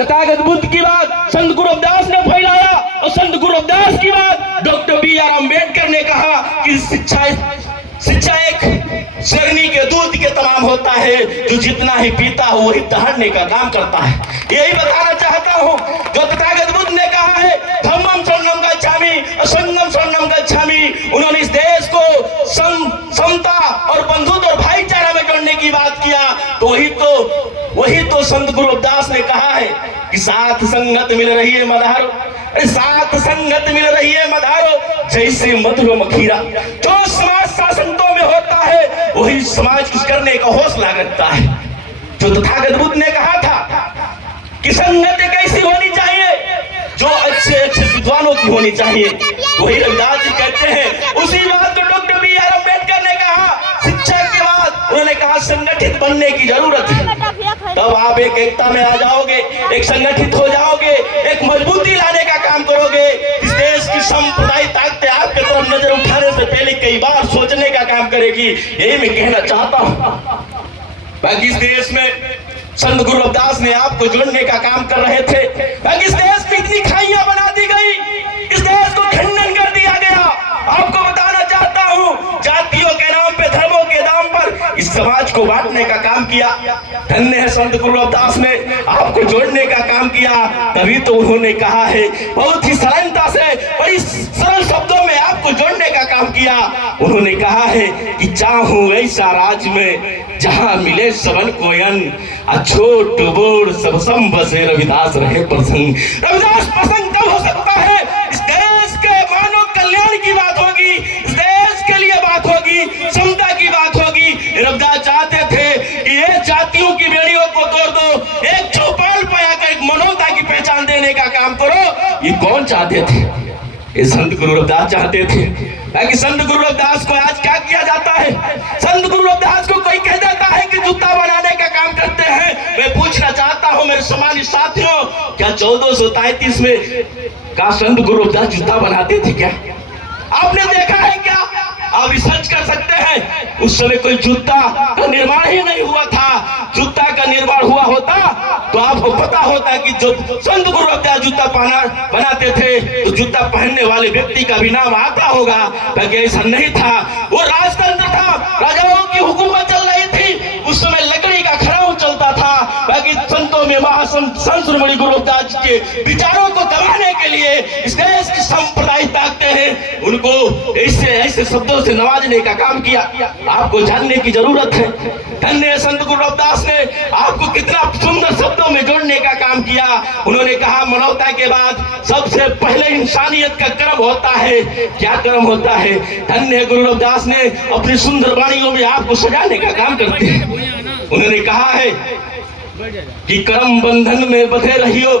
तथागत बुद्ध की बात संत गुरु रविदास ने फैलाया और संत गुरु रविदास की बात डॉक्टर बी.आर. अम्बेडकर ने कहा कि शिक्षा एक शरणी के दूध के तमाम होता है, जो जितना ही पीता हो वही दहाड़ने का काम करता है। यही बताना चाहता हूँ, जो तथागत बुद्ध ने कहा है धम्मम शरणम गच्छामि और संघम शरणम गच्छामि, उन्होंने इस देश को समता और बंधुत्व और भाईचारा में जोड़ने की बात किया। तो वही तो संत गुरु रविदास ने कहा है कि साथ संगत मिल रही है मधारो, साथ संगत मिल रही है मधारो जैसे मधुर मखीरा। जो समाज शासनों में होता है वही समाज कुछ करने का हौसला रखता है। जो तथागत बुद्ध ने कहा था कि संगत कैसी होनी चाहिए, जो अच्छे विद्वानों की होनी चाहिए, वही रविदास जी कहते हैं। उसी बात को डॉक्टर बी.आर. अम्बेडकर ने कहा। शिक्षा के बाद उन्होंने कहा संगठित बनने की जरूरत है, तब आप एक एकता में आ जाओगे, एक संगठित हो जाओगे, एक मजबूती लाने का काम करोगे। इस देश की सांप्रदायिक ताकतें आपके तरफ नजर उठाने से पहले कई बार सोचने का काम करेगी। यही मैं कहना चाहता हूँ। बाकी इस देश में संत गुरु रविदास ने आपको जोड़ने का काम कर रहे थे। बाकी इस देश में इतनी खाइयां बना दी गई, इस देश को खंडन कर दिया गया। आपको बताना चाहता हूँ, जातियों के नाम पे, धर्मों के नाम पर इस समाज को बांटने का काम किया। धन्य है संत गुरु रविदास ने आपको जोड़ने का काम किया। तभी तो उन्होंने कहा है, बहुत ही सरलता से, बड़ी सरल शब्दों में आपको जोड़ने का काम किया। उन्होंने कहा है कि चाहूं ऐसा राज में जहां मिले सबन को अन्न, छोट बोड़ सब सम बसे रविदास रहे प्रसंग। रविदास प्रसंग कब हो सकता है? इस देश के मानव कल्याण की बात होगी, इस देश के लिए बात होगी, समता की बात होगी। रविदास चाहते थे कि ये जातियों की बेड़ियों को तोड़ दो, एक चौपाल पाया कर एक मानवता की पहचान देने का काम करो। ये कौन चाहते थे? ये संत गुरु रविदास चाहते थे। कि संत गुरु रविदास को आज क्या किया जाता है? संत गुरु रविदास को कोई कह देता है कि जूता बनाने का काम करते हैं। मैं पूछना चाहता हूं मेरे सम्मानित साथियों, क्या 1433 में का संत गुरु रविदास जूता बनाते थे क्या? आपने देखा है क्या? आप रिसर्च कर सकते हैं। उस समय कोई जूता का निर्माण ही नहीं हुआ था। जूता का निर्माण हुआ होता तो आपको पता होता कि जो संत गुरु रविदास जूता बनाते थे तो जूता पहनने वाले व्यक्ति का भी नाम आता होगा। ताकि ऐसा नहीं था, वो राजतंत्र था, राजाओं की हुकूमत चल रही थी। उस समय लकड़ी का खड़ाऊ चलता था। बाकी संतों में महासंत संत गुरु रविदास के विचारों को दबाने के लिए इस देश की सांप्रदायिक ताकतें हैं, उनको ऐसे शब्दों से नवाजने का काम किया। आपको जानने की जरूरत है। धन्य संत गुरु रविदास ने आपको कितना सुंदर शब्दों में जोड़ने का काम किया। उन्होंने कहा मानवता के बाद सबसे पहले इंसानियत का कर्म होता है। क्या कर्म होता है? धन्य गुरु रविदास ने अपनी सुंदर वाणियों में आपको सजाने का काम करते हैं। उन्होंने कहा है कि कर्म बंधन में बंधे रहियो।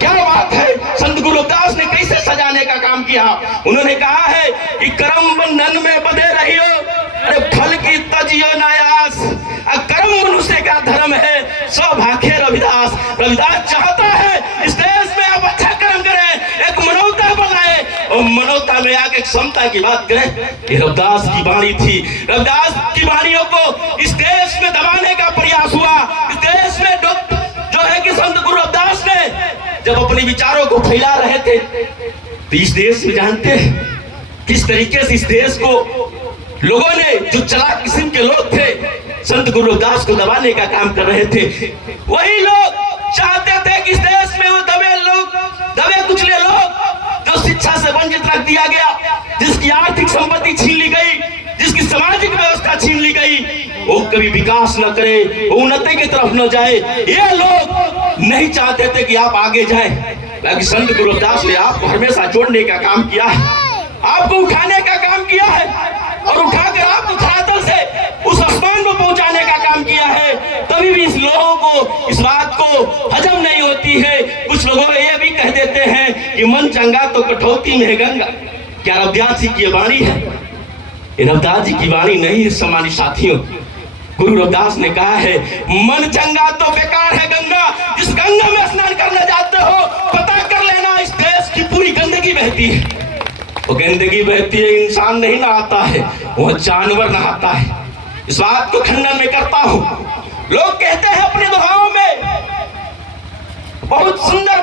क्या बात है? संत गुरु रविदास ने कैसे सजाने का काम किया? उन्होंने कहा है कि कर्म बंधन में बंधे रहियो, अरे फल की तजियो नायास। कर्म मनुष्य का धर्म है, सौभाग्य रविदास। रविदास चाहता है इस देश में आप अच्छा कर्म करें, एक मानवता बनाए और मानवता में आके समता की बात करें। ये रविदास की वाणी थी। रविदास की वाणियों को इस देश में दबाने का प्रयास हुआ। इस देश में जो है कि संत गुरु रविदास ने जब अपने विचारों को फैला रहे थे तो इस देश में जानते हैं किस तरीके से इस देश को लोगों ने, जो चालाक किस्म के लोग थे, संत गुरु रविदास को दबाने का काम कर रहे थे। वही लोग चाहते थे कि इस देश में वो दबे कुचले लोग, जो शिक्षा से वंचित रख दिया गया, जिसकी आर्थिक संपत्ति छीन ली गई, जिसकी सामाजिक व्यवस्था छीन ली गई, वो कभी विकास न करे, वो उन्नति की तरफ न जाए। ये लोग नहीं चाहते थे कि आप आगे जाएं। लेकिन संत गुरु रविदास ने आपको हमेशा जोड़ने का काम किया है, आपको उठाने का काम किया है और उठाकर आपको धरातल से उस आसमान को पहुंचाने का काम किया है। तभी भी इस लोगों को इस बात को हजम नहीं होती है। कुछ लोगों ये भी कह देते हैं कि मन चंगा तो कटौती में है गंगा। क्या रविदास जी की वाणी है? ये रविदास जी की वाणी नहीं है सम्मानित साथियों। गुरु रविदास ने कहा है मन चंगा तो बेकार है गंगा। जिस गंगा में स्नान करने जाते हो पता कर लेना इस देश की पूरी गंदगी बहती है। वो गंदगी बहती है, इंसान नहीं नहाता है, वो जानवर नहाता है। इस बात को खंडन में करता हूं। लोग कहते हैं अपनी दुआओं में, बहुत सुंदर